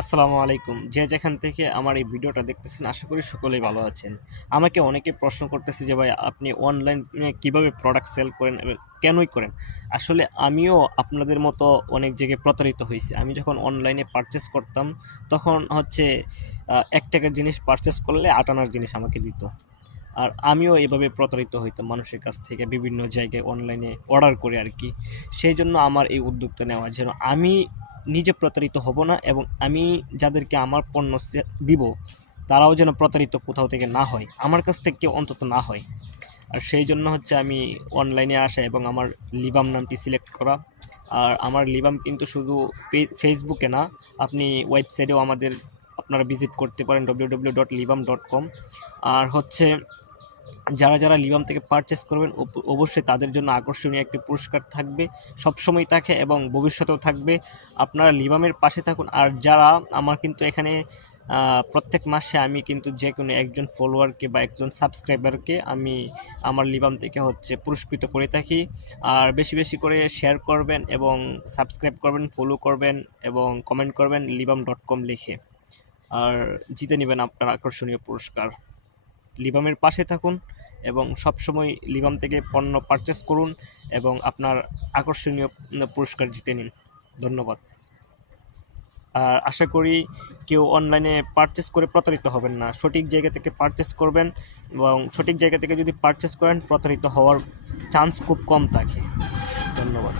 আসসালামু আলাইকুম। যে যেখান থেকে আমার এই ভিডিওটা দেখতেছেন আশা করি সকলেই ভালো আছেন। আমাকে অনেকে প্রশ্ন করতেছে যে ভাই আপনি অনলাইনে কিভাবে প্রোডাক্ট সেল করেন এবং কেনই করেন? আসলে আমিও আপনাদের মতো অনেক জায়গায় প্রতারিত হইছি। আমি যখন অনলাইনে পারচেজ করতাম তখন হচ্ছে ৳১ জিনিস পারচেজ করলে ৳৮ জিনিস আমাকে দিত। আর আমিও এভাবে প্রতারিত হইতাম মানুষের কাছ থেকে বিভিন্ন জায়গায় অনলাইনে অর্ডার করে আরকি। সেইজন্য আমার এই উদ্যোগটা নেওয়া যেন আমি নিজে প্রতারিত হব না এবং আমি যাদেরকে আমার পণ্য দিব তারাও যেন প্রতারিত কোথাও থেকে না হয়। আমার কাছ থেকে কেউ অন্তত না হয়। আর সেইজন্য হচ্ছে আমি অনলাইনে আসা এবং আমার লিবাম নামটি সিলেক্ট করা। আর আমার লিবাম কিন্তু শুধু ফেসবুকে না, আপনি ওয়েবসাইটেও আপনারা ভিজিট করতে পারেন www.libam.com। আর হচ্ছে যারা লিবাম থেকে পারচেজ করবেন অবশ্যই তাদের জন্য আকর্ষণীয় একটি পুরস্কার থাকবে, সবসময়ই থাকে এবং ভবিষ্যতেও থাকবে। আপনারা লিবামের পাশে থাকুন। আর যারা আমার কিন্তু এখানে প্রত্যেক মাসে আমি কিন্তু যেকোনো একজন ফলোয়ারকে বা একজন সাবস্ক্রাইবারকে আমি আমার লিবাম থেকে হচ্ছে পুরস্কৃত করে থাকি। আর বেশি বেশি করে শেয়ার করবেন এবং সাবস্ক্রাইব করবেন, ফলো করবেন এবং কমেন্ট করবেন libam.com লিখে। আর জিতে নেবেন আপনার আকর্ষণীয় পুরস্কার। লিবামের পাশে থাকুন এবং সবসময় লিবাম থেকে পণ্য পারচেস করুন এবং আপনার আকর্ষণীয় পুরস্কার জিতে নিন। ধন্যবাদ। আর আশা করি কেউ অনলাইনে পারচেস করে প্রতারিত হবেন না। সঠিক জায়গা থেকে পারচেস করবেন এবং সঠিক জায়গা থেকে যদি পারচেস করেন প্রতারিত হওয়ার চান্স খুব কম থাকে। ধন্যবাদ।